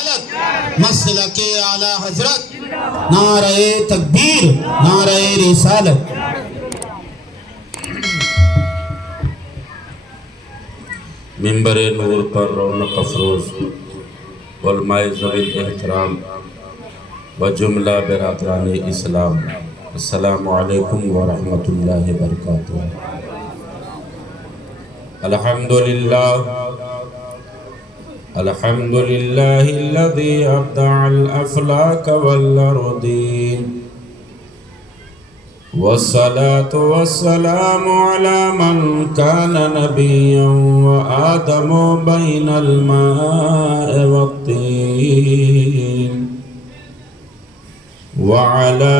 مسلک اعلی حضرت، نعرہ تکبیر، نعرہ رسالت۔ منبر نور پر رونق افروز علماء ذوی احترام و جملہ برادران اسلام، السلام علیکم ورحمۃ اللہ وبرکاتہ۔ الحمدللہ الذی ابدع الافلاک والارضین، والصلاة والسلام على من كان نبيا وآدم بين الماء والطين، وعلى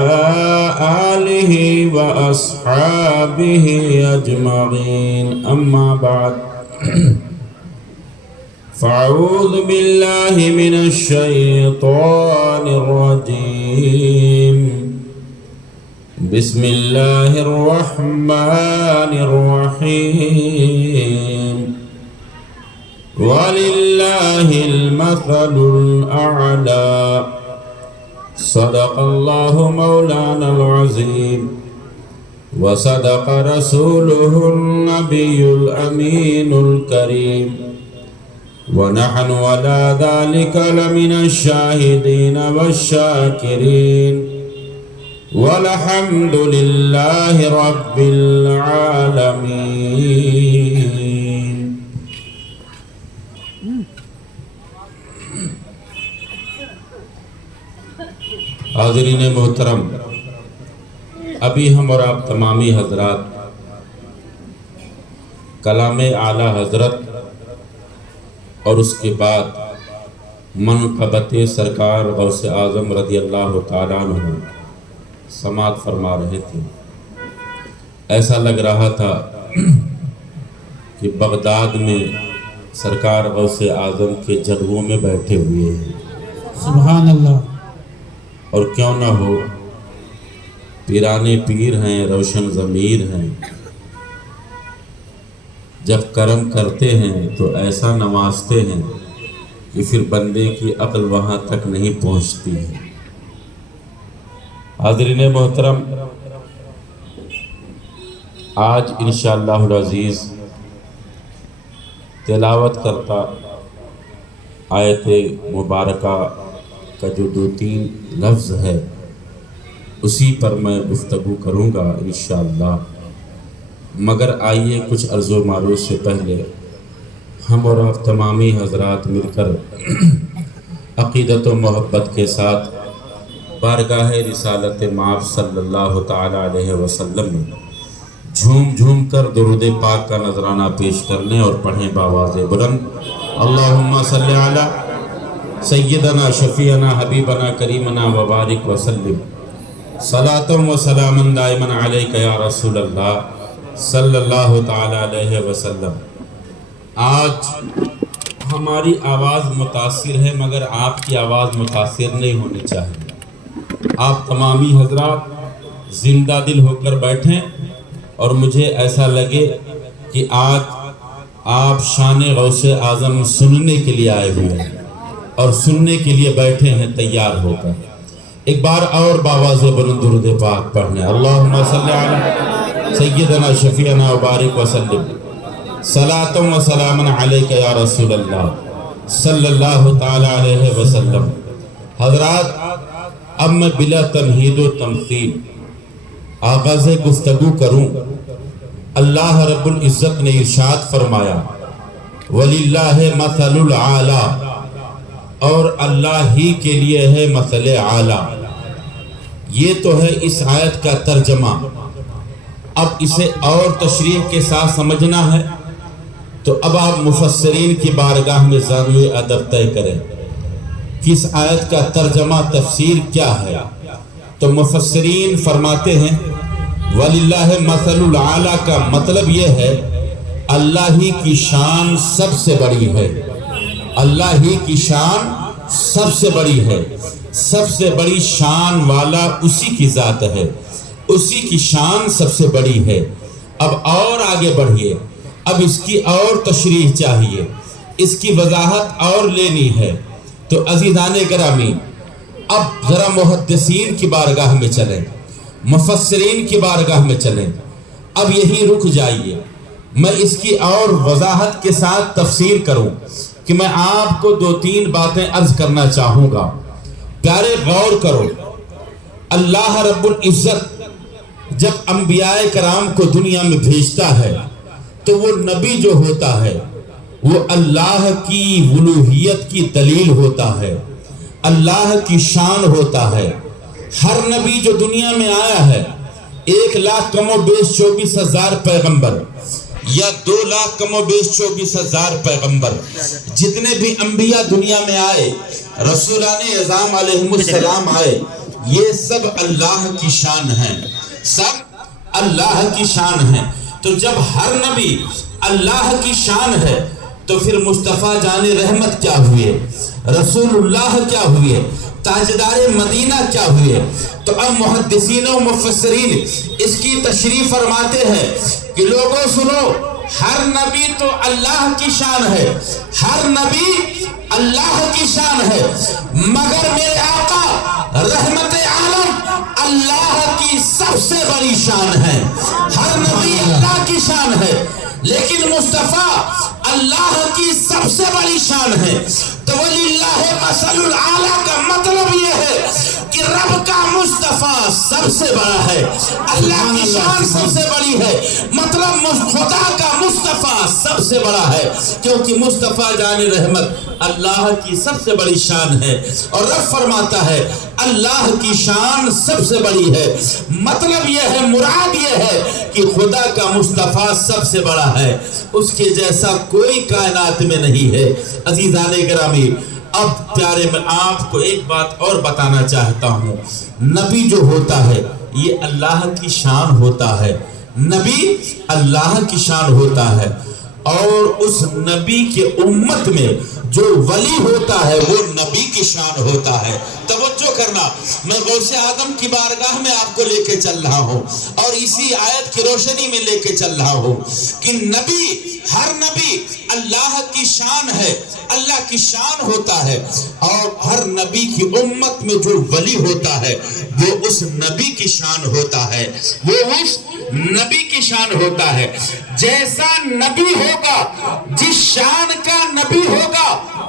آله وأصحابه أجمعين، أما بعد فأعوذ بالله من الشيطان الرجيم، بسم اللہ الرحمن الرحیم، وَلِلَّهِ الْمَثَلُ الْأَعْلَى، صدق اللہ مولانا العظیم، وصدق رسوله النبی الامین الکریم، ونحن على ذلك لمن الشاہدین والشاکرین، والحمد للہ رب العالمین۔ حاضرین محترم، ابھی ہم اور آپ تمامی حضرات کلام اعلی حضرت اور اس کے بعد منقبت سرکار غوث اعظم رضی اللہ تعالیٰ عنہ سماعت فرما رہے تھے۔ ایسا لگ رہا تھا کہ بغداد میں سرکار غوث اعظم کے جلووں میں بیٹھے ہوئے ہیں۔ سبحان اللہ۔ اور کیوں نہ ہو، پیرانے پیر ہیں، روشن ضمیر ہیں، جب کرم کرتے ہیں تو ایسا نوازتے ہیں کہ پھر بندے کی عقل وہاں تک نہیں پہنچتی ہے۔ حاضرین محترم، آج انشاءاللہ العزیز تلاوت کرتا آیت مبارکہ کا جو 2-3 لفظ ہے اسی پر میں گفتگو کروں گا انشاءاللہ، مگر آئیے کچھ عرض و معروض سے پہلے ہم اور آپ تمامی حضرات مل کر عقیدت و محبت کے ساتھ بارگاہ رسالت مآب صلی اللہ تعالیٰ علیہ وسلم میں جھوم جھوم کر درود پاک کا نذرانہ پیش کرنے اور پڑھیں بآواز بلند، اللہم صلی علی سیدنا شفیعنا حبیبنا کریمنا وبارک وسلم، صلاۃ و سلام دائما علیک یا رسول اللہ صلی اللہ تعالیٰ علیہ وسلم۔ آج ہماری آواز متاثر ہے مگر آپ کی آواز متاثر نہیں ہونی چاہیے۔ آپ تمامی حضرات زندہ دل ہو کر بیٹھیں اور مجھے ایسا لگے کہ آج آپ شان غوث اعظم سننے کے لیے آئے ہوئے ہیں اور سننے کے لیے بیٹھے ہیں تیار ہو کر۔ ایک بار اور باواز بلند درود پاک پڑھنے، اللہم صلی علی سیدنا شفیعنا وبارک وسلم، صلاۃ و سلام علیک یا رسول اللہ صلی اللہ تعالیٰ علیہ وسلم۔ حضرات، اب میں بلا تمہید و تمثیل آغاز گفتگو کروں۔ اللہ رب العزت نے ارشاد فرمایا، وَلِلَّهِ مَثَلُ الْعَالَى، اور اللہ ہی کے لیے ہے مثل اعلیٰ۔ یہ تو ہے اس آیت کا ترجمہ۔ اب اسے اور تشریح کے ساتھ سمجھنا ہے تو اب آپ مفسرین کی بارگاہ میں زانوِ ادب طے کریں کہ اس آیت کا ترجمہ تفسیر کیا ہے۔ تو مفسرین فرماتے ہیں وَلِلَّهِ مَثَلُ الْعَالَى کا مطلب یہ ہے اللہ ہی کی شان سب سے بڑی ہے، اللہ ہی کی شان سب سے بڑی ہے، سب سے بڑی شان والا اسی کی ذات ہے، اسی کی شان سب سے بڑی ہے۔ اب اور آگے بڑھیے، اب اس کی اور تشریح چاہیے، اس کی وضاحت اور لینی ہے۔ تو عزیزان گرامی اب ذرا محدثین کی بارگاہ میں چلیں، مفسرین کی بارگاہ میں چلیں، اب یہی رک جائیے، میں اس کی اور وضاحت کے ساتھ تفسیر کروں کہ میں آپ کو 2-3 باتیں عرض کرنا چاہوں گا۔ پیارے غور کرو، اللہ رب العزت جب انبیاء کرام کو دنیا میں بھیجتا ہے تو وہ نبی جو ہوتا ہے وہ اللہ کی الوہیت کی دلیل ہوتا ہے، اللہ کی شان ہوتا ہے۔ ہر نبی جو دنیا میں آیا ہے 1,24,000 پیغمبر یا 2,24,000 پیغمبر، جتنے بھی انبیاء دنیا میں آئے، رسولان اعظام علیہ السلام آئے، یہ سب اللہ کی شان ہیں، سب اللہ کی شان ہیں۔ تو جب ہر نبی اللہ کی شان ہے تو پھر مصطفیٰ جان رحمت کیا ہوئے، رسول اللہ کیا ہوئے، تاجدار مدینہ کیا ہوئے؟ تو اب محدثین و مفسرین اس کی تشریح فرماتے ہیں کہ لوگوں سنو، ہر نبی تو اللہ کی شان ہے، ہر نبی اللہ کی شان ہے، مگر میرے آقا رحمت عالم اللہ کی سب سے بڑی شان ہے۔ ہر نبی اللہ کی شان ہے لیکن مصطفیٰ اللہ کی سب سے بڑی شان ہے۔ تو وَلِلَّهِ مَثَلُ الْأَعْلَىٰ کا مطلب یہ ہے کہ رب کا مصطفیٰ سب سے بڑا ہے، اللہ کی شان سب سے بڑی ہے، مطلب خدا کا مصطفیٰ سب سے بڑا ہے، کیونکہ مصطفیٰ جان رحمت اللہ کی سب سے بڑی شان ہے۔ اور رب فرماتا ہے اللہ کی شان سب سے بڑی ہے، مطلب یہ ہے، مراد یہ ہے کہ خدا کا مصطفیٰ سب سے بڑا ہے، اس کے جیسا کوئی کائنات میں نہیں ہے۔ عزیزان گرامی، اب پیارے میں آپ کو ایک بات اور بتانا چاہتا ہوں، نبی جو ہوتا ہے یہ اللہ کی شان ہوتا ہے، نبی اللہ کی شان ہوتا ہے، اور اس نبی کے امت میں جو ولی ہوتا ہے وہ نبی کی شان ہوتا ہے۔ توجہ کرنا، میں غوث اعظم کی بارگاہ میں آپ کو لے کے چل رہا ہوں اور اسی آیت کی روشنی میں لے کے چل رہا ہوں کہ نبی، ہر نبی اللہ کی شان ہے، اللہ کی شان ہوتا ہے، اور ہر نبی کی امت میں جو ولی ہوتا ہے وہ اس نبی کی شان ہوتا ہے، وہ اس نبی کی شان ہوتا ہے۔ جیسا نبی ہوگا، جس شان کا نبی ہوگا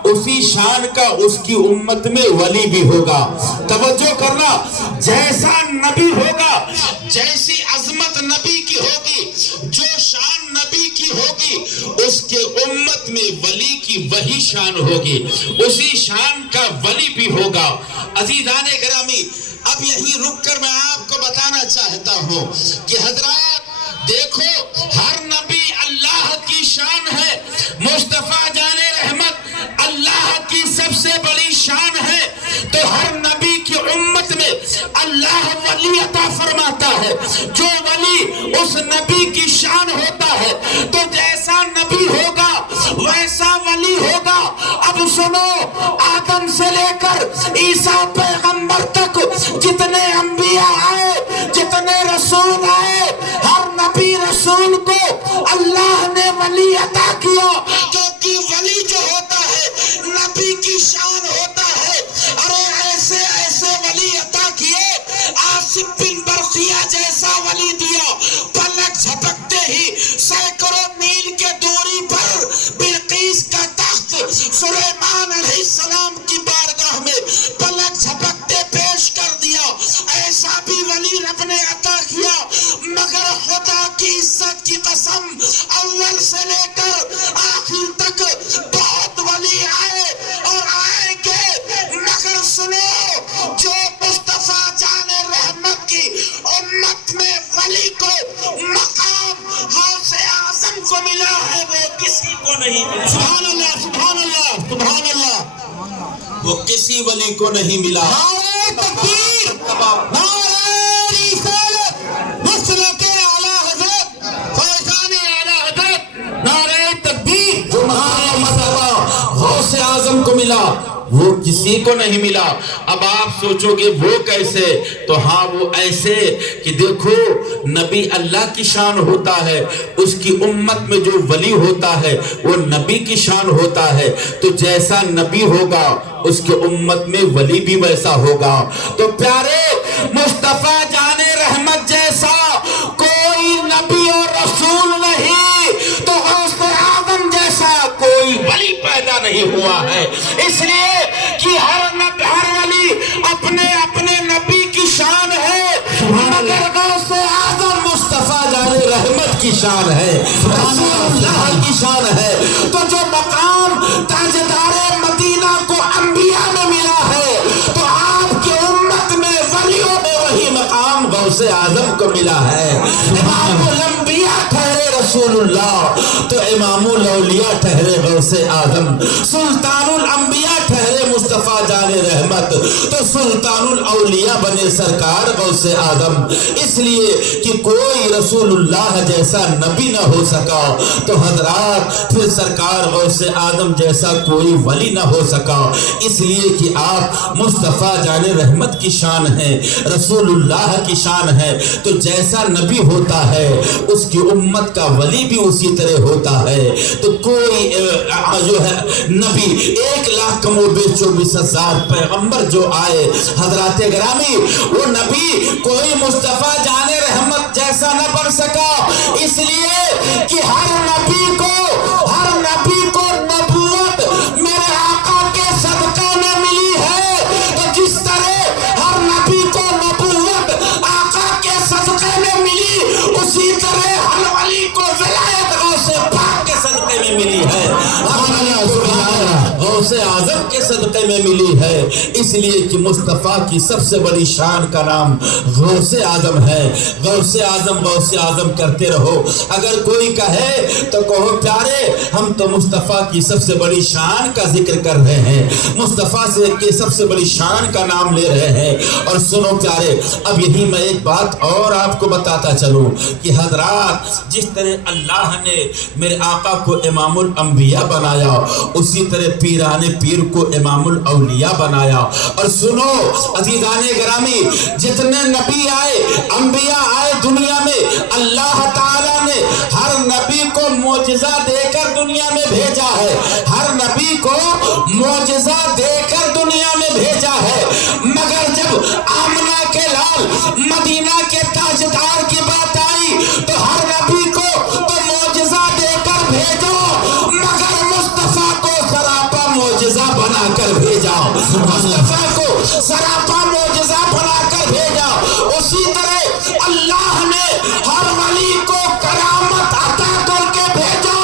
اسی شان کا اس کی امت میں ولی بھی ہوگا۔ توجہ کرنا، جیسا نبی ہوگا، جیسی عظمت نبی کی ہوگی، جو شان نبی کی ہوگی، اس کے امت میں ولی کی وہی شان ہوگی، اسی شان کا ولی بھی ہوگا۔ عزیزان گرامی، اب یہی رک کر میں آپ کو بتانا چاہتا ہوں کہ حضرات دیکھو، ہر نبی اللہ کی شان ہے، مصطفیٰ جان رحمت اللہ کی سب سے بڑی شان ہے، تو ہر نبی کی امت میں اللہ ولی عطا فرماتا ہے، جو ولی اس نبی کی شان ہوتا ہے، تو جیسا نبی ہوگا ویسا ولی ہوگا۔ اب سنو، آدم سے لے کر عیسیٰ پیغمبر تک جتنے انبیاء آئے، جتنے رسول آئے، ہر نبی رسول کو اللہ نے ولی عطا کیا، کیونکہ ولی جو ہوتا ہے نبی کی شان ہوتا ہے۔ ارے ایسے ایسے ولی عطا کیے، آصف بن برقیہ جیسا ولی دیا، پلک جھپکتے ہی سینکڑوں میل کے دوری پر بلقیس کا تخت سلیمان علیہ السلام کی بارگاہ میں پلک جھپکتے پیش کر دیا۔ ایسا بھی ولی رب نے عطا کیا، مگر خدا کی عزت کی قسم، اول سے لے کر آخر تک بہت ولی آئے اور آئیں گے، مگر سنو، جو مصطفیٰ جان رحمت کی امت میں ولی کو مقام غوث اعظم کو ملا ہے، وہ کسی کو نہیں ملا۔ سبحان اللہ، سبحان اللہ، سبحان اللہ، وہ کسی ولی کو نہیں ملا۔ نعرہ تکبیر، نعرہ رسالت، مسلک اعلیٰ حضرت، فیضان اعلیٰ حضرت، نعرہ تکبیر، جو مہارا مرتبہ غوث اعظم کو ملا وہ کسی کو نہیں ملا۔ اب آپ سوچو گے وہ کیسے؟ تو ہاں وہ ایسے کہ دیکھو نبی اللہ کی شان ہوتا ہے، اس کی امت میں جو ولی ہوتا ہے وہ نبی کی شان ہوتا ہے، تو جیسا نبی ہوگا اس کے امت میں ولی بھی ویسا ہوگا۔ تو پیارے مصطفیٰ جان رحمت جیسا کوئی نبی اور رسول نہیں، تو غوث اعظم جیسا کوئی ولی پیدا نہیں ہوا ہے۔ اس لیے کہ ہر ولی اپنے اپنے نبی کی شان ہے، مگر غوث اعظم مصطفیٰ جان رحمت کی شان ہے، رسول اللہ کی شان ہے۔ تو جو مقام تاجدار مدینہ کو انبیاء میں ملا ہے، تو آپ کی امت میں ولیوں میں وہی مقام غوث اعظم کو ملا ہے۔ امام الانبیاء ٹھہرے رسول اللہ، تو امام الاولیاء ٹھہرے غوث اعظم، سلطان الانبیاء ٹھہرے مصطفیٰ جان رحمت، تو سلطان الاولیاء بنے سرکار غوث اعظم۔ اس لیے کہ کوئی رسول اللہ جیسا نبی نہ ہو سکا، تو حضرات پھر سرکار غوث اعظم جیسا کوئی ولی نہ ہو سکا۔ اس لیے کہ آپ مصطفیٰ جان رحمت کی شان ہے، رسول اللہ کی شان ہے، تو جیسا نبی ہوتا ہے اس کی امت کا ولی بھی اسی طرح ہوتا ہے۔ تو کوئی جو ہے نبی 1,24,000 پیغمبر جو آئے حضرات گرامی، وہ نبی کوئی مصطفیٰ جان رحمت جیسا نہ بن سکا، اس لیے کہ ہر نبی کو نبوت میرے آقا کے صدقے میں ملی ہے۔ تو جس طرح ہر نبی کو نبوت آقا کے صدقے میں ملی، اسی طرح ہر ولی کو ولایت غوث پاک کے صدقے میں ملی ہے، غوث اعظم کے صدقے میں ملی ہے۔ اس لیے کہ مصطفیٰ کی سب سے بڑی شان کا نام غوث اعظم ہے۔ غوث اعظم کرتے رہو۔ اگر کوئی کہے تو کہو پیارے ہم تو مصطفیٰ کی سب سے بڑی شان کا ذکر کر رہے ہیں، مصطفیٰ سے کی سب سے بڑی شان کا نام لے رہے ہیں۔ اور سنو پیارے، اب یہی میں ایک بات اور آپ کو بتاتا چلوں کہ حضرات جس طرح اللہ نے میرے آقا کو امام الانبیاء بنایا، اسی طرح پیران پیر کو امام الاولیاء بنایا۔ اور سنو عزیزان گرامی، جتنے نبی آئے، انبیاء آئے دنیا میں، اللہ تعالیٰ نے ہر نبی کو معجزہ دے کر دنیا میں بھیجا ہے، ہر نبی کو معجزہ دے کر دنیا میں بھیجا ہے۔ مگر جب آمنہ کے لال مدینہ کے تاجدار کی بات آئی، تو ہر نبی کو تو معجزہ دے کر بھیجو، مگر مصطفیٰ کو سراپا معجزہ بنا کر بھیجا، مصطفیٰ کو سراپا معجزہ بنا کر بھیجا۔ اسی طرح اللہ نے ہر ولی کو کرامت عطا کر کے بھیجا،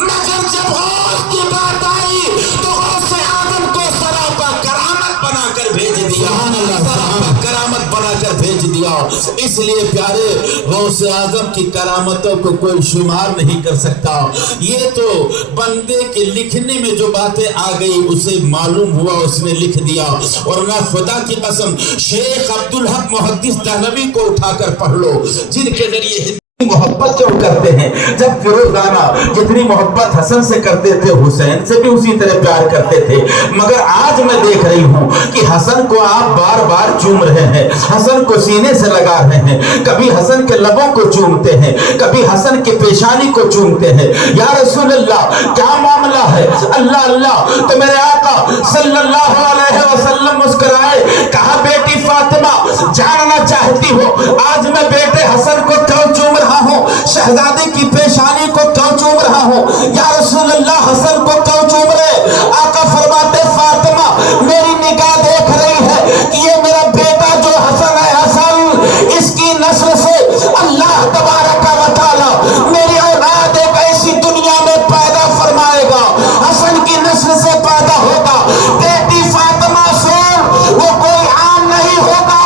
مگر جب غوث کی بات آئی تو غوث اعظم کو سراپا کرامت بنا کر بھیج دیا، سراپا کرامت بنا کر بھیج دیا۔ اس لیے پیارے غوث اعظم کی کرامتوں کو کوئی شمار نہیں کر سکتا۔ یہ تو بندے کے لکھنے میں جو باتیں آ گئی اسے معلوم ہوا، اس نے لکھ دیا۔ ورنہ خدا کی قسم شیخ عبدالحق محدث دہلوی کو اٹھا کر پڑھ لو، جن کے ذریعے محبت جو کرتے ہیں، جب روزانہ جتنی محبت حسن سے کرتے تھے حسین سے بھی اسی طرح پیار کرتے تھے۔ مگر آج میں دیکھ رہی ہوں کہ حسن کو آپ بار بار چوم رہے ہیں، حسن کو سینے سے لگا رہے ہیں، کبھی حسن کے لبوں کو چومتے ہیں، کبھی حسن کے پیشانی کو چومتے ہیں۔ یا رسول اللہ کیا معاملہ ہے؟ اللہ اللہ۔ تو میرے آقا صلی اللہ علیہ وسلم مسکرائے، کہا بیٹی فاطمہ جاننا چاہتی ہو آج میں بیٹے حسن کو کیوں چوم رہا ہوں، شہزادے کی پیشانی کو کیوں چوم رہا ہوں؟ یا رسول اللہ حسن کو کیوں چوم رہے؟ آقا فرماتے فاطمہ میری نگاہ دیکھ رہی ہے کہ یہ میرا بیٹا جو حسن ہے، حسن اس کی نسل سے اللہ تبارک و تعالی میری اولاد ایک ایسی دنیا میں پیدا فرمائے گا، حسن کی نسل سے پیدا ہوگا۔ بیٹی فاطمہ سن، وہ کوئی عام نہیں ہوگا،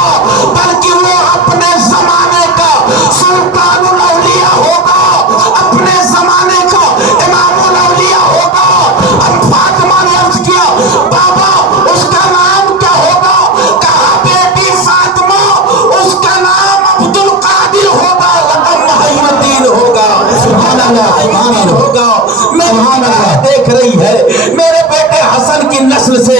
بلکہ وہ اپنے زمانے کا سلطان الاولیاء ہوگا، اپنے زمانے کا امام الاولیاء ہوگا۔ اب فاطمہ نے عرض کیا بابا اس کا نام کیا ہوگا؟ کہا بیٹی فاطمہ اس کا نام عبد القادر ہوگا، لقب محی الدین ہوگا، سبحان اللہ ہوگا۔ میں دیکھ رہی ہے میرے بیٹے حسن کی نسل سے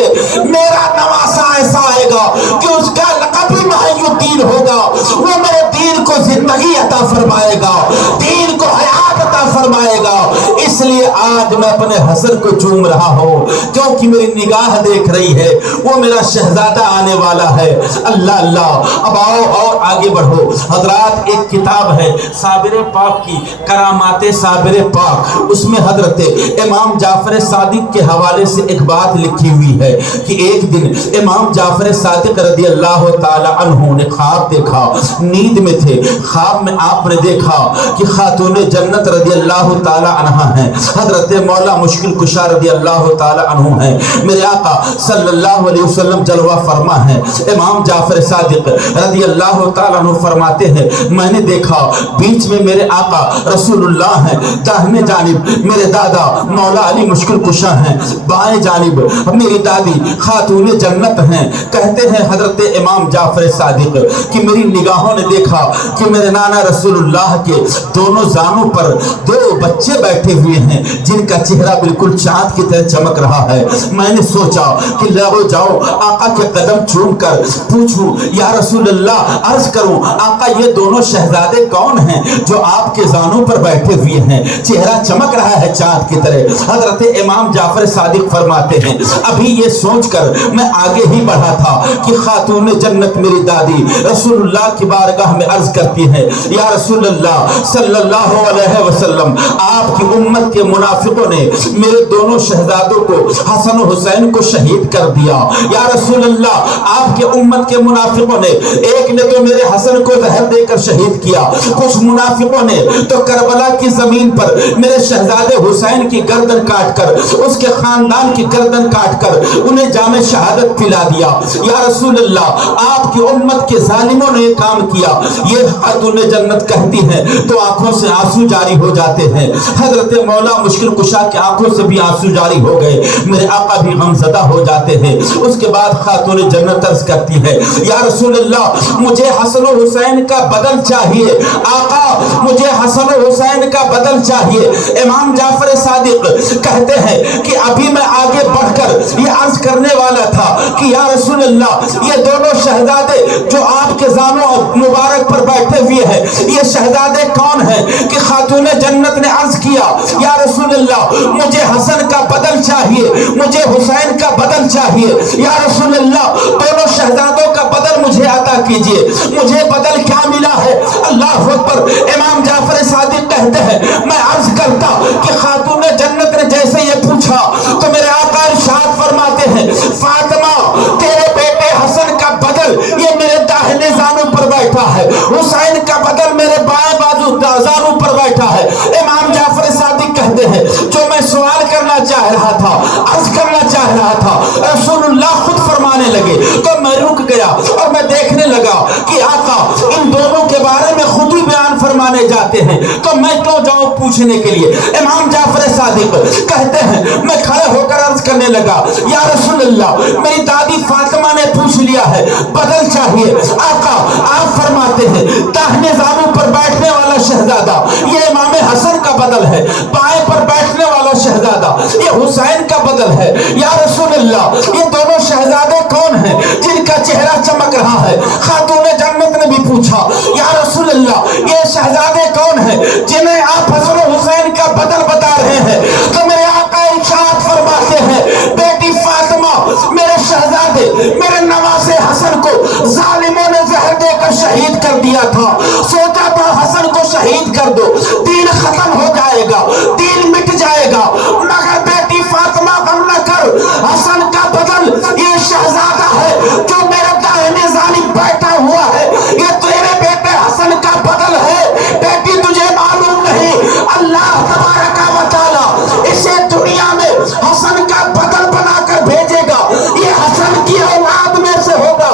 میں اپنے حسن کو چوم رہا ہوں کیونکہ میری نگاہ دیکھ رہی ہے وہ میرا شہزادہ آنے والا ہے۔ اللہ اللہ، اب آؤ اور آگے بڑھو حضرات۔ ایک کتاب ہے صابر پاک کی، کرامات صابر پاک، اس میں حضرت امام جعفر صادق کے حوالے سے ایک بات لکھی ہوئی ہے کہ ایک دن امام جعفر صادق رضی اللہ تعالی عنہ نے خواب دیکھا، نیند میں تھے، خواب میں آپ نے دیکھا کہ خاتون جنت رضی اللہ تعالی عنہ ہیں، حضرت مولا مشکل کشا رضی اللہ تعالی عنہ ہیں، میرے آقا صلی اللہ علیہ وسلم جلوہ فرما ہے۔ امام جعفر صادق رضی اللہ تعالی عنہ فرماتے ہیں میں نے دیکھا بیچ میں میرے آقا رسول اللہ ہیں، داہنے جانب میرے دادا مولا علی مشکل کشا ہیں، بائیں جانب میری دادی خاتون جنت ہیں۔ کہتے ہیں حضرت امام جعفر صادق کہ میری نگاہوں نے دیکھا کہ میرے نانا رسول اللہ کے دونوں زانوں پر دو بچے بیٹھے ہوئے ہیں جن کا چہرہ بالکل چاند کی طرح چمک رہا ہے۔ میں نے سوچا کہ لاؤ جاؤ آقا کے قدم چوم کر پوچھوں یا رسول اللہ، عرض کروں آقا یہ دونوں شہزادے کون ہیں جو آپ کے زانوں پر بیٹھے ہوئے ہیں، چہرہ چمک رہا ہے چاند کی طرح۔ حضرت امام جعفر صادق فرماتے ہیں ابھی یہ سوچ کر میں آگے ہی بڑھا تھا کہ خاتون جنت میری دادی رسول اللہ کی بارگاہ میں عرض کرتی ہے یا رسول اللہ صلی اللہ علیہ وسلم، آپ کی امت کے منافقوں نے میرے دونوں شہزادوں کو حسن و حسین کو شہید کر دیا۔ یا رسول اللہ آپ کے امت کے منافقوں نے، ایک نے تو میرے حسن کو زہر دے کر شہید کیا، کچھ منافقوں نے تو کربلا کی زمین پر میرے شہزادے حسین کی گردن کاٹ کر، اس کے خاندان کی گردن کاٹ کر انہیں جام شہادت پلا دیا۔ یا رسول اللہ آپ کی امت کے ظالموں نے کام کیا۔ یہ خاتون جنت کہتی ہیں تو آنکھوں سے آنسو جاری ہو جاتے ہیں۔ حضرت مولا مشکل کشا کی آنکھوں سے بھی آنسو جاری ہو گئے، میرے آقا بھی غمزدہ ہو جاتے ہیں۔ اس کے بعد خاتون جنت عرض کرتی ہے یا رسول اللہ مجھے حسن و حسین کا بدل چاہیے، آقا مجھے حسن و حسین کا بدل چاہیے۔ امام جعفر صادق کہتے ہیں کہ ابھی میں آگے بڑھ کر یہ عرض کرنے والا تھا کہ یا رسول اللہ یہ دونوں شہزادے جو آپ کے زانوں مبارک پر بیٹھے ہوئے ہیں یہ شہزادے کون ہیں کہ خاتون جنت نے عرض کیا یا رسول اللہ مجھے حسن کا بدل چاہیے، مجھے حسین کا بدل چاہیے، یا رسول اللہ دونوں شہزادوں کا بدل مجھے عطا کیجئے۔ مجھے بدل کیا ملا ہے؟ اللہ اکبر۔ امام جعفر صادق کہتے ہیں میں عرض کرتا کہ خاتون جنت نے جیسے یہ پوچھا تو میرے آقا ارشاد فرماتے ہیں فاطمہ تیرے بیٹے حسن کا بدل یہ میرے داہنے زانوں پر بیٹھا ہے، حسین کا بدل میرے بائیں بازو زانوں پر بیٹھا ہے۔ امام جعفر صادق کہتے ہیں جو میں سوال کرنا چاہ رہا تھا، عرض کرنا چاہ رہا تھا، رسول اللہ خود فرمانے لگے تو میں رک گیا اور میں دیکھنے لگا کہ آقا ان دونوں کے بارے میں خود ہی بیان فرمانے جاتے ہیں تو میں کیوں جاؤں پوچھنے کے لیے۔ امام جعفر صادق کہتے ہیں میں کھڑے ہو کر عرض کرنے لگا یا رسول اللہ میری دادی فاطمہ نے پوچھ لیا ہے بدل چاہیے، آقا آپ فرماتے ہیں داہنے زانوں پر بیٹھنے والا شہزادہ یہ امام حسن کا بدل ہے، بائیں پر بیٹھنے والا شہزادہ یہ حسین کا بدل ہے۔ یا رسول اللہ یہ دونوں شہزادے کون ہیں جن کا چہرہ چمک رہا ہے؟ خاتون جنت نے بھی پوچھا یا رسول اللہ یہ شہزادے کون ہیں جنہیں آپ حسن و حسین کا بدل بتا رہے ہیں؟ تو میرے آقا ارشاد فرماتے ہیں بیٹی فاطمہ میرے شہزادے میرے نواسے حسن کو ظالموں نے زہر دے کر شہید کر دیا تھا، سوچا تھا حسن کو شہید کر دو دین ختم ہو جائے گا، دین مٹ جائے گا، مگر بیٹی فاطمہ غم نہ کر، حسن کا بدل یہ شہزادہ ہے جو میرے داہنے جانب بیٹھا ہوا ہے، یہ تیرے بیٹے حسن کا بدل ہے۔ بیٹی تجھے معلوم نہیں اللہ تبارک و تعالی اسے دنیا میں حسن کا بدل بنا کر بھیجے گا، یہ حسن کی اولاد میں سے ہوگا۔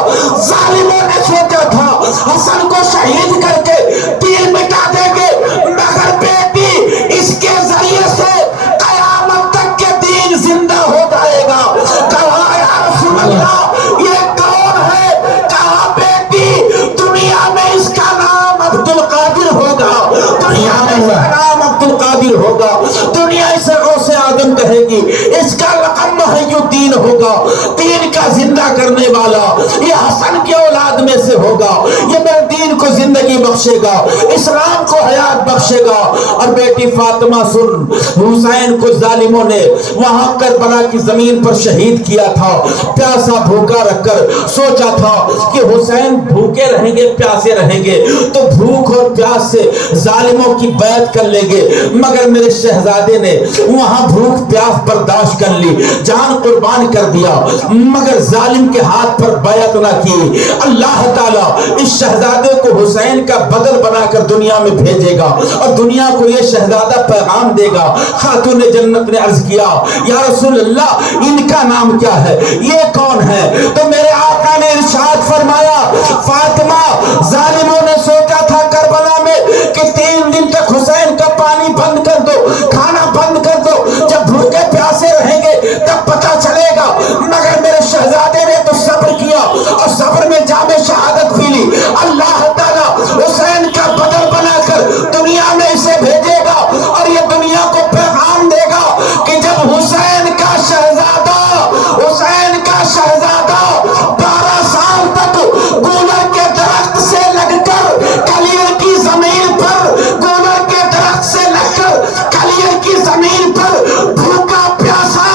ظالموں نے سوچا تھا حسن کو شہید کر کے دین مٹا دے گے، مگر بیٹی اس کے ذریعے سے قیامت تک کے دین زندہ ہو جائے گا۔ کہا یا رسول اللہ یہ کون ہے؟ کہا بیٹی دنیا میں اس کا نام عبد القادر ہوگا، دنیا میں اس کا نام عبد القادر ہوگا، دنیا اسے غوث آدم کہے گی، اس کا لقب محی الدین ہوگا، دین کا زندہ کرنے والا یہ حسن کی اولاد میں سے ہوگا، یہ میرے دین کو زندہ زندگی بخشے گا، اسلام کو حیات بخشے گا۔ اور بیٹی فاطمہ سن، حسین کو ظالموں نے وہاں کربلا کی زمین پر شہید کیا تھا، پیاسا بھوکا رکھ کر سوچا تھا کہ حسین بھوکے رہیں گے، پیاسے رہیں گے تو بھوک اور پیاس سے ظالموں کی بیعت کر لیں گے، مگر میرے شہزادے نے وہاں بھوک پیاس برداشت کر لی، جان قربان کر دیا، مگر ظالم کے ہاتھ پر بیعت نہ کی۔ اللہ تعالیٰ اس شہزادے کو حسین کا بدل بنا کر دنیا میں بھیجے گا اور دنیا کو یہ شہزادہ پیغام دے گا۔ خاتون جنت نے عرض کیا یا رسول اللہ ان کا نام کیا ہے، یہ کون ہے؟ تو میرے آقا نے ارشاد فرمایا فاطمہ، ظالموں نے سوچا تھا کربلا میں کہ 3 دن تک حسین کا پانی بند کر دو، کھانا بند کر دو، جب بھوکے پیاسے رہیں گے تب پتہ چلے گا، مگر میرے شہزادے نے تو صبر کیا اور صبر میں جام شہادت پی لی۔ اللہ تعالیٰ حسین کا بدل بنا کر دنیا میں اسے بھیجے گا اور یہ دنیا کو پیغام دے گا کہ جب حسین کا شہزادہ 12 سال تک گولر کے درخت سے لگ کر کلیل کی زمین پر، گولر کے درخت سے لگ کر کلیل کی زمین پر بھوکا پیاسا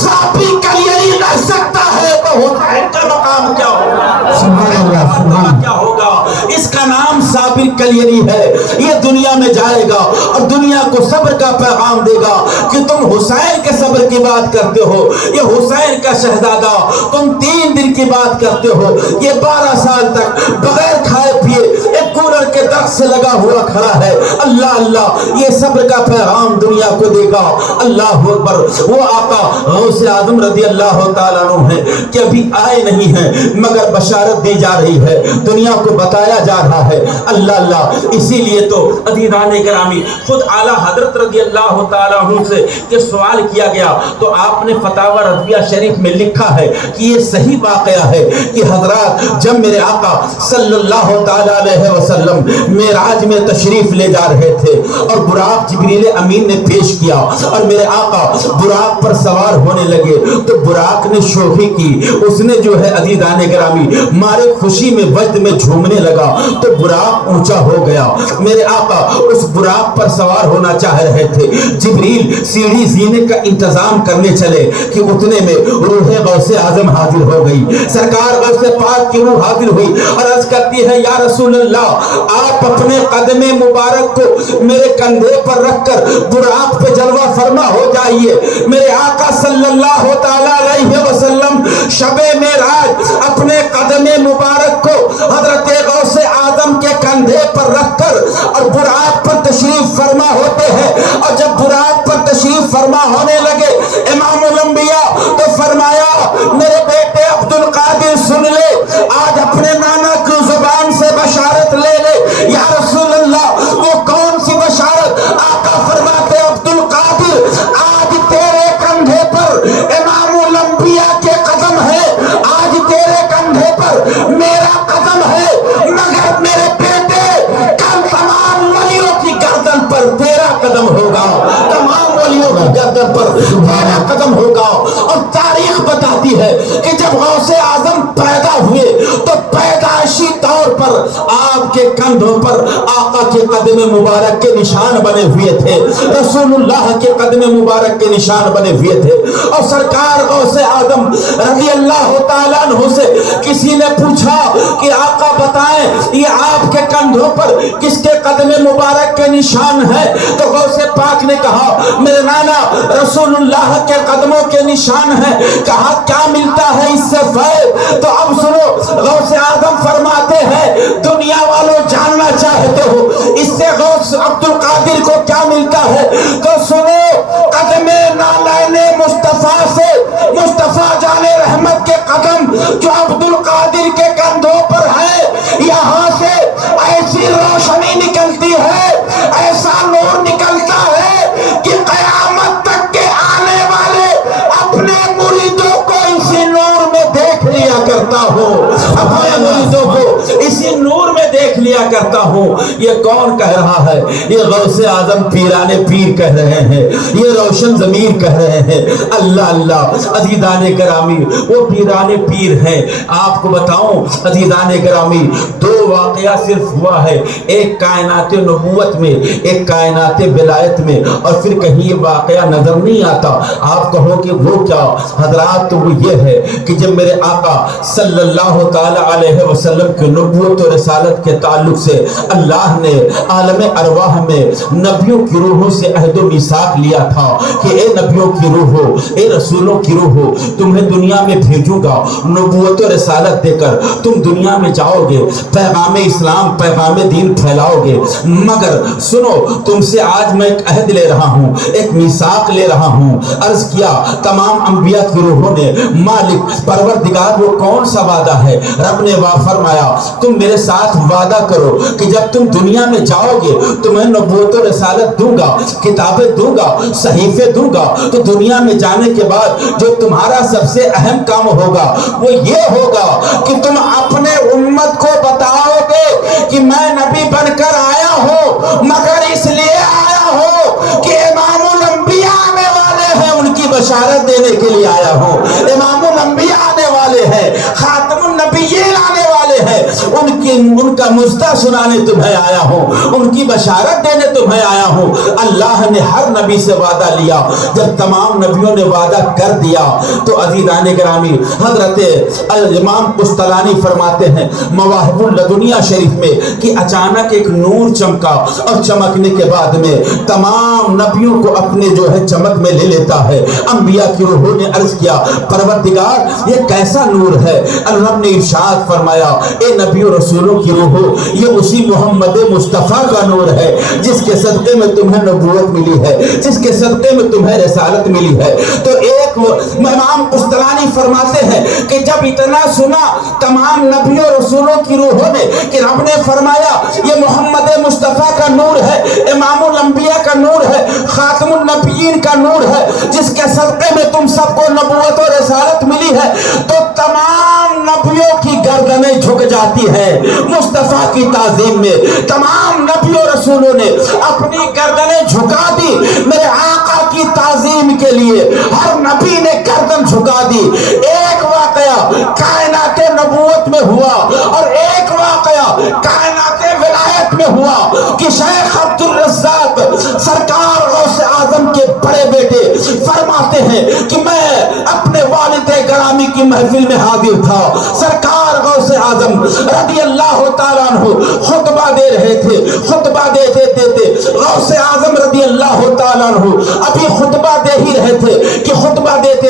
سانپی کلیل رہ سکتا ہے تو حسین کا مقام کیا ہوگا؟ سبحان اللہ، سبحان کیا ہوگا؟ اس کا نام صابر کلیری ہے۔ یہ دنیا میں جائے گا اور دنیا کو صبر کا پیغام دے گا کہ تم حسین کے صبر کی بات کرتے ہو، یہ حسین کا شہزادہ، تم 3 دن کی بات کرتے ہو، یہ 12 سال تک بغیر کھائے پیے ایک کولر کے درخت سے لگا ہوا کھڑا ہے۔ اللہ اللہ، یہ صبر کا پیغام دنیا کو دے گا۔ اللہ اکبر۔ وہ آقا غوث اعظم رضی اللہ تعالیٰ عنہ ہیں کہ ابھی آئے نہیں ہیں مگر بشارت دی جا رہی ہے، دنیا کو بتایا جا رہا ہے۔ اللہ اللہ، اسی لیے تو عزیزان گرامی خود اعلیٰ حضرت رضی اللہ تعالیٰ عنہ سے یہ سوال کیا گیا تو آپ نے فتاوی رضویہ شریف میں لکھا ہے کہ یہ صحیح واقعہ ہے کہ حضرات جب میرے آقا صلی اللہ تعالیٰ علیہ وسلم معراج میں تشریف لے جا رہے تھے اور براق جبریل امین نے پیش کیا اور میرے آقا براق پر سوار ہونے لگے تو براق نے شوخی کی، اس نے جو ہے عزیزان گرامی مارے خوشی میں وجد میں جھومنے لگا تو براق اونچا ہو گیا۔ میرے آقا اس براق پر سوار ہونا چاہ رہے تھے، جبریل سیڑھی زینے کا انتظام کرنے چلے کہ اتنے میں روح غوث اعظم حاضر ہو گئی، سرکار غوث پاک کی روح حاضر ہوئی اور عرض کرتی ہے یا رسول اللہ آپ اپنے قدم مبارک کو میرے کندھے پر رکھ کر براق پہ جلوہ فرما ہو جائیے۔ میرے آقا صلی اللہ تعالیٰ علیہ وسلم شب معراج اپنے قدم مبارک کو حضرت غوث اعظم کے کندھے پر رکھ کر اور براق پر تشریف فرما ہوتے ہیں، اور جب براق پر تشریف فرما ہونے لگے امام الانبیاء تو فرمایا میرے بیٹے عبد القادر سن لے، آج اپنے نانا کی زبان سے بشارت لے لے۔ یا رسول اللہ وہ کون سی بشارت؟ آقا فرماتے عبد القادر آج تیرے کندھے پر امام الانبیاء کے قدم ہے، آج تیرے کندھے پر میرا قدم ہے، مگر میرے بیٹے کل تمام ولیوں کی گردن پر تیرا قدم ہوگا، تمام ولیوں کی گردن پر تیرا قدم ہوگا۔ اور تاریخ بتاتی ہے کہ جب غوث اعظم پیدا ہوئے تو پیدائشی طور پر آپ کے کندھوں پر آقا کے قدم مبارک کے نشان بنے ہوئے تھے، رسول اللہ کے قدم مبارک کے نشان بنے ہوئے تھے۔ اور سرکار غوث اعظم رضی اللہ تعالیٰ عنہ سے کسی نے پوچھا کہ آقا بتائیں یہ آپ کے کندھوں پر کس کے قدم مبارک کے نشان ہے؟ تو غوث پاک نے کہا میرے نانا رسول اللہ کے قدموں کے نشان ہے۔ کہا کیا ملتا ہے اس سے فائد؟ تو اب سنو، غوث اعظم فرماتے ہیں دنیا والوں جاننا چاہتے ہو اس سے غوث عبد القادر کو کیا ملتا ہے؟ تو سنو، قدم نالین مصطفیٰ سے، مصطفیٰ جان رحمت کے قدم جو عبد القادر کے کندھوں پر ہے، یہاں سے ایسی روشنی نکلتی ہے، ایسا نور نکلتا ہے کہ قیامت تک کے آنے والے اپنے مریدوں کو اسی نور میں دیکھ لیا کرتا ہو، اپنے مریدوں کو اسی نور میں دیکھ لیا لیا کرتا ہوں یہ کون کہہ رہا ہے؟ یہ غوث اعظم پیران پیر کہہ رہے ہیں، یہ روشن ضمیر کہہ رہے ہیں۔ اللہ اللہ عزیزان گرامی، وہ پیران پیر ہیں۔ آپ کو بتاؤں عزیزان گرامی، دو واقعہ صرف ہوا ہے، ایک کائنات نبوت میں، ایک کائنات ولایت میں، اور پھر کہیں یہ واقعہ نظر نہیں آتا۔ آپ کہو کہ وہ کیا؟ حضرات، تو وہ یہ ہے کہ جب میرے آقا صلی اللہ تعالی علیہ وسلم کی نبوت و رسالت کے تعلق سے اللہ نے عالم ارواح میں نبیوں کی روحوں سے عہد و میثاق لیا تھا کہ اے نبیوں کی روحو، اے رسولوں کی روحو، تمہیں دنیا میں بھیجوں گا نبوت و رسالت دے کر، تم دنیا میں جاؤ گے، پیغام اسلام، پیغام دین پھیلاؤ گے، مگر سنو تم سے آج میں ایک عہد لے رہا ہوں، ایک میثاق لے رہا ہوں۔ عرض کیا تمام انبیاء کی روحوں نے مالک پروردگار وہ کون سا وعدہ ہے؟ رب نے فرمایا تم میرے ساتھ وعدہ کرو کہ جب تم دنیا میں جاؤ گے تمہیں نبوت و رسالت دوں گا، کتابیں دوں گا، صحیفے دوں گا، تو دنیا میں جانے کے بعد جو تمہارا سب سے اہم کام ہوگا وہ یہ ہوگا کہ تم اپنے امت کو بتاؤ گے کہ میں نبی بن کر آیا ہوں، مگر اس لیے آیا ہوں کہ امام الانبیاء آنے والے ہیں، ان کی بشارت دینے کے لیے آیا ہوں۔ امام الانبیاء آنے والے ہیں، خاتم النبیین آنے والے ہیں، ان کا مزدہ سنانے تمہیں آیا ہوں، ان کی بشارت دینے تمہیں آیا ہوں۔ اللہ نے ہر نبی سے وعدہ لیا۔ جب تمام نبیوں نے وعدہ کر دیا تو عزیزان گرامی، حضرت امام قسطلانی فرماتے ہیں مواہب اللدنیہ شریف میں کہ اچانک ایک نور چمکا، اور چمکنے کے بعد میں تمام نبیوں کو اپنے جو ہے چمک میں لے لیتا ہے۔ انبیاء کی روحوں نے عرض کیا پروردگار یہ کیسا نور ہے؟ اللہ نے ارشاد فرمایا اے نبی و رسولوں کی روحوں، یہ اسی محمد مصطفیٰ کا نور ہے جس کے صدقے میں تمہیں نبوت ملی ہے، جس کے صدقے میں تمہیں رسالت ملی ہے۔ تو ایک امام قسطلانی فرماتے ہیں کہ جب اتنا سنا تمام نبی و رسولوں کی روحوں نے کہ رب نے فرمایا یہ محمد مصطفیٰ کا نور ہے، امام الانبیاء کا نور ہے، خاتم النبیین کا نور ہے، جس کے صدقے میں تم سب کو نبوت و رسالت ملی ہے، تو تمام نبیوں کی گردنیں جھک جاتی ہے مصطفیٰ کی تعظیم میں۔ تمام نبیوں رسولوں نے اپنی گردنیں جھکا دی میرے آقا کی تعظیم کے لیے، ہر نبی نے گردن جھکا دی۔ ایک واقعہ کائنات نبوت میں ہوا اور ایک واقعہ کائنات ولایت میں ہوا کہ شیخ عبد الرزاق سرکار غوث اعظم کے بڑے بیٹے فرماتے ہیں کہ میں اپنے والد گرامی کی محفل میں حاضر تھا، سرکار غوث اعظم رضی اللہ تعالیٰ عنہ خطبہ دے رہے تھے، خطبہ دیتے غوث اعظم رضی اللہ تعالیٰ عنہ ابھی خطبہ دے ہی رہے تھے کہ خطبہ دیتے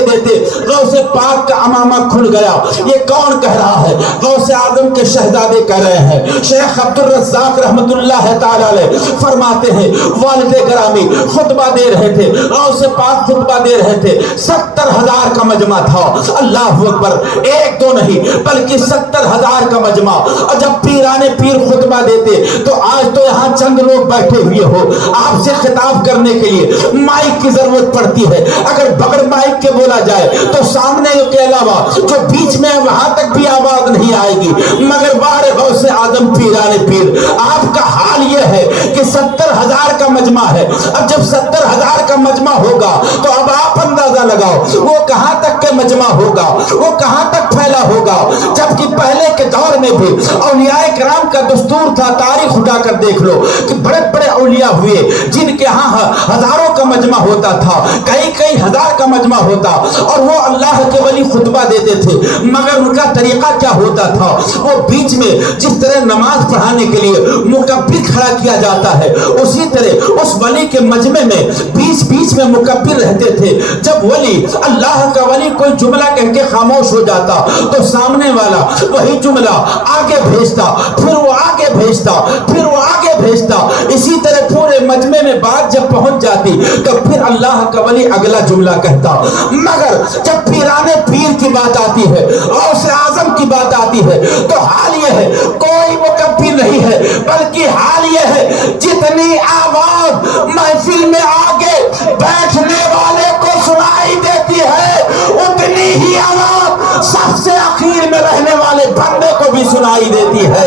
غوث پاک کا امامہ کھل گیا۔ یہ کون کہہ رہا ہے؟ غوث اعظم کے شہزادے کہہ رہے ہیں۔ شیخ عبد الرزاق رحمت اللہ تعالیٰ علیہ فرماتے ہیں والد گرامی خطبہ دے رہے تھے، غوث پاک خطبہ دے رہے تھے، 70,000 کا مجمع تھا، اللہ اکبر، ایک دو نہیں بلکہ 70,000 کا مجمع۔ اور جب پیرانے پیر خطبہ دیتے تو آج تو یہاں چند لوگ بیٹھے ہوئے ہو، آپ سے خطاب کرنے کے لیے مائک کی ضرورت پڑتی ہے، اگر بغیر مائک کے بولا جائے تو سامنے کے علاوہ جو بیچ میں وہاں تک بھی آواز نہیں آئے گی، مگر بار غوث اعظم پیرانے پیر آپ کا حال یہ ہے کہ 70,000 کا مجمع ہے۔ اب جب 70,000 کا مجمع ہوگا تو اب آپ اندازہ لگاؤ وہ کہاں تک کے مجمع ہوگا، وہ کہاں تک پھیلا ہوگا۔ جبکہ پہلے کے دور میں بھی اولیاء کرام کا دستور تھا، تاریخ اٹھا کر دیکھ لو کہ بڑے بڑے اولیاء ہوئے جن کے ہاں ہزاروں کا مجمع ہوتا تھا، کئی ہزار کا مجمع ہوتا، اور وہ اللہ کے ولی خطبہ دیتے تھے، مگر ان کا طریقہ کیا ہوتا تھا؟ وہ بیچ میں جس طرح نماز پڑھانے کے لیے مکبر کھڑا کیا جاتا ہے، اسی طرح اس ولی کے مجمع میں بیچ میں مکبر رہتے تھے۔ جب ولی اللہ کا ولی کوئی جملہ کہہ کے خاموش ہو جاتا تو سامنے والا وہی جملہ آگے بھیجتا، پھر وہ آگے بھیجتا، پھر وہ آگے بھیجتا، اسی طرح پورے مجمع میں بات جب پہنچ جاتی تو پھر اللہ کا ولی اگلا جملہ کہتا۔ مگر جب پیرانے پیر کی بات آتی ہے، غوث اعظم کی بات آتی ہے، تو حال یہ ہے کوئی مکبر نہیں ہے، بلکہ حال یہ ہے جتنی آواز محفل میں آگے بیٹھنے والے کو سنائی دیتی ہے اتنی ہی آواز سب سے اخیر میں رہنے والے بندے کو بھی سنائی دیتی ہے۔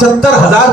70,000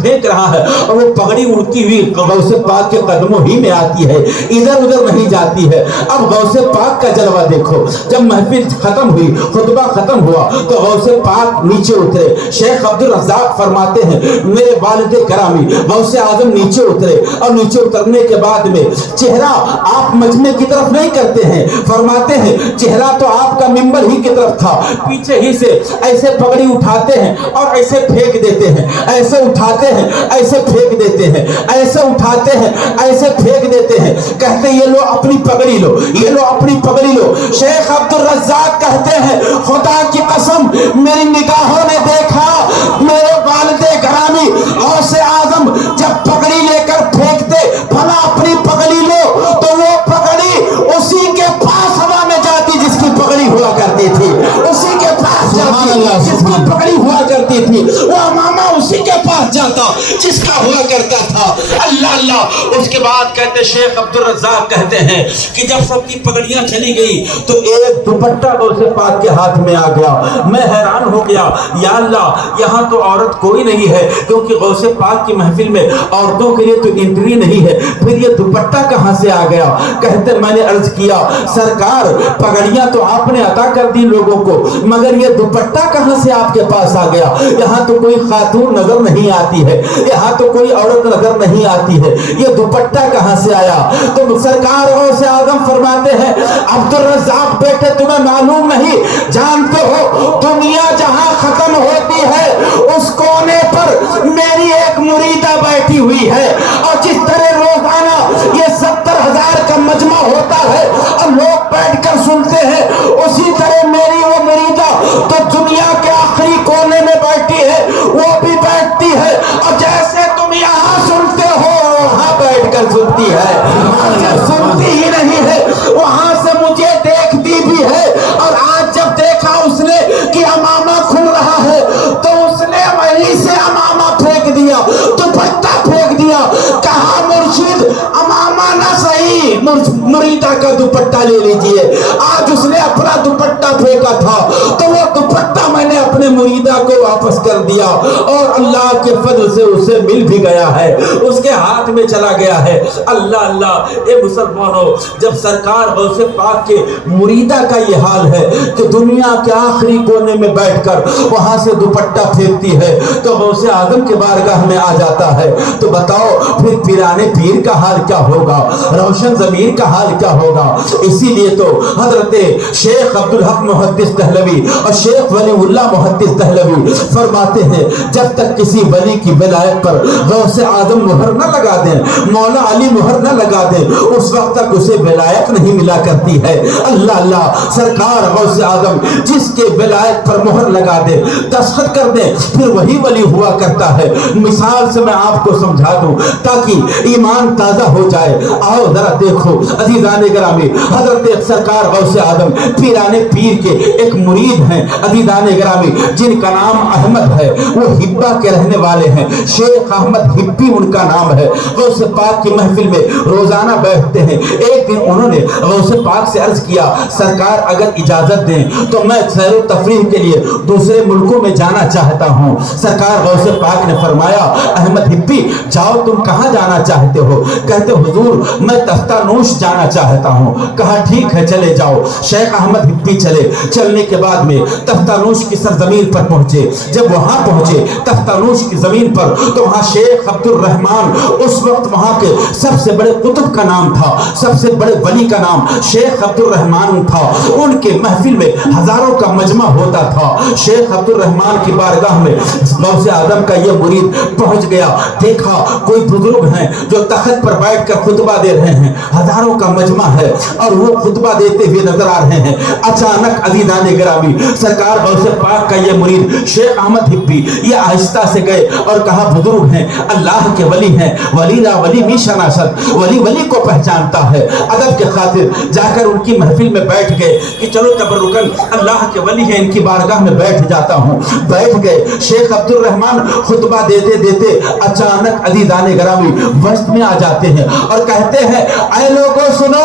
پھینک رہا ہے اور وہ پگڑی اڑتی ہوئی غوث پاک کے قدموں ہی میں آتی ہے، ادھر ادھر نہیں جاتی ہے۔ اب غوث پاک کا جلوہ دیکھو، جب محفل ختم ہوئی، خطبہ ختم ہوا تو غوث پاک نیچے اترے۔ شیخ عبد الرزاق فرماتے ہیں میرے والد کرامی غوث اعظم نیچے اترے، اور نیچے اترنے کے بعد میں چہرہ آپ مجمع کی طرف نہیں کرتے ہیں، فرماتے ہیں چہرہ تو آپ کا منبر ہی کی طرف تھا، پیچھے ہی سے ایسے پگڑی اٹھاتے ہیں اور ایسے پھینک دیتے ہیں، ایسے اٹھاتے ہیں ایسے پھینک دیتے ہیں، ایسے اٹھاتے ہیں ایسے پھینک دیتے ہیں، کہتے ہیں یہ لو اپنی پگڑی لو، یہ لو اپنی پگڑی لو۔ شیخ عبد الرزاق کہتے ہیں خدا کی قسم میری نگاہوں نے دیکھا میرے والد گرامی غوث اعظم جب پگڑی لے کر پھینکتے بھلا اپنی پگڑی لو تو وہ پگڑی اسی کے پاس ہوا میں جاتی جس کی پگڑی ہوا کرتی تھی، اسی کے پاس جاتی جس کی پگڑی ہوا کرتی تھی، وہ امامہ اسی کے پاس جاتا جس کا ہوا کرتا تھا۔ اللہ اللہ۔ اس کے بعد کہتے شیخ عبد الرزاق کہتے ہیں کہ جب سب کی پگڑیاں چلی گئی تو ایک دوپٹہ غوث پاک کے ہاتھ میں آ گیا۔ میں حیران ہو گیا، یا اللہ یہاں تو عورت کوئی نہیں ہے، کیونکہ غوث پاک کی محفل میں عورتوں کے لیے تو انٹری نہیں ہے، پھر یہ دوپٹہ کہاں سے آ گیا؟ کہتے میں نے عرض کیا سرکار پگڑیاں تو آپ نے عطا کر دی لوگوں کو، مگر یہ دوپٹہ کہاں سے آپ کے پاس آ گیا؟ یہاں تو کوئی خاتون نظر نہیں آتی ہے، یہاں تو کوئی عورت نظر نہیں آتی ہے، یہ دوپٹہ کہاں سے آیا؟ تو سرکار غوث اعظم فرماتے ہیں عبد الرزاق بیٹے تمہیں معلوم نہیں، جانتے ہو دنیا جہاں ختم ہوتی ہے اس کونے پر میری ایک مریدہ بیٹھی ہوئی ہے، اور جس طرح روزانہ یہ 70,000 کا مجمع ہوتا ہے اور لوگ بیٹھ کر سنتے ہیں، اسی طرح میری وہ مریدہ تو دنیا کے آخری کونے میں بیٹھی ہے، وہ بھی بیٹھتی ہے، اور جیسے تم یہاں سنتے ہو وہاں بیٹھ کر سنتی ہے، سنتی ہی نہیں ہے وہاں سے مجھے دیکھتی بھی ہے۔ اور آج جب دیکھا اس نے کہ امامہ کھل رہا ہے تو اس نے وہیں سے امامہ پھینک دیا، دوپٹہ پھینک دیا، کہا مرشد امامہ نہ صحیح مریدہ کا دوپٹہ لے لیجئے۔ آج اس نے اپنا دوپٹہ پھینکا تھا تو وہ دوپٹہ میں نے اپنے مریدہ کو واپس کر دیا، اور اللہ کے فضل سے اسے مل بھی گیا ہے، اس کے ہاتھ میں چلا گیا ہے۔ اللہ اللہ۔ اے مسلمانوں، جب سرکار غوث پاک کے مریدہ کا یہ حال ہے کہ دنیا کے آخری کونے میں بیٹھ کر وہاں سے دوپٹہ پھینکتی ہے تو غوث اعظم کے بارگاہ میں آ جاتا ہے، تو بتاؤ پھر پیرانے پیر کا حال کیا ہوگا، روشن ضمیر کا حال کیا ہوگا؟ اسی لیے تو حضرت شیخ عبدالحق محدث دہلوی اور شیخ ولی اللہ محدث دہلوی فرماتے ہیں جب تک کسی ولی کی ولایت پر غوث اعظم مہر نہ لگا دیں، مولا علی مہر نہ لگا دیں، اس وقت تک اسے ولایت نہیں ملا کرتی ہے۔ اللہ اللہ۔ سرکار غوث اعظم جس کے ولایت پر مہر لگا دے، دستخط کر دیں، پھر وہی ولی ہوا کرتا ہے۔ مثال سے میں آپ کو سمجھا دوں تاکہ ایمان تازہ ہو جائے۔ آؤ ذرا دیکھو عزیزان گرامی، حضرت سرکار غوث اعظم پیرانے پیر کے ایک مرید ہیں عزیزان گرامی، جن کا نام احمد ہے، وہ ہبا کے رہنے والے ہیں، شیخ احمد ہبی ان کا نام ہے۔ غوث پاک کی محفل میں روزانہ بیٹھتے ہیں۔ ایک دن انہوں نے غوث پاک سے عرض کیا سرکار اگر اجازت دیں تو میں سیر و تفریح کے لیے دوسرے ملکوں میں جانا چاہتا ہوں۔ سرکار غوث پاک نے فرمایا احمد ہبی جاؤ، تم کہاں جانا چاہتے ہو؟ کہتے حضور میں تختہ نوش جانا چاہتا ہوں۔ کہا ٹھیک ہے چلے جاؤ۔ شیخ احمد ہبی چلے، چلنے کے بعد میں تختہ نوش کی سرزمین پر پہنچے۔ جب وہاں پہنچے تختہ نوش کی زمین پر تو وہاں شیخ عبد الرحمن، اس وقت وہاں کے سب سے بڑے قطب کا نام تھا، سب سے بڑے ولی کا نام شیخ عبد الرحمن تھا۔ ان کے محفل میں ہزاروں کا مجمع ہوتا تھا۔ شیخ عبد الرحمن کی بارگاہ میں غوث اعظم کا یہ مرید پہنچ گیا، دیکھا کوئی بزرگ ہیں جو تخت پر بیٹھ کر خطبہ دے رہے ہیں، ہزاروں کا مجمع ہے اور وہ خطبہ دیتے ہوئے نظر آ رہے ہیں۔ اچانک عزیزان گرامی سرکار غوث پاک کا یہ مرید شیخ احمد ہبی یہ آہستہ سے گئے اور کہا بزرگ ہیں، اللہ کے ولی ہیں، ولی را ولی می شناسد، ولی ولی کو پہچانتا ہے۔ ادب کے خاطر جا کر ان کی محفل میں بیٹھ گئے کہ چلو تبرکن اللہ کے ولی ہیں، ان کی بارگاہ میں بیٹھ جاتا ہوں۔ بیٹھ گئے۔ شیخ عبد الرحمن خطبہ دیتے دیتے اچانک عزیزان گرامی وسط میں آ جاتے ہیں اور کہتے ہیں اے لوگوں سنو،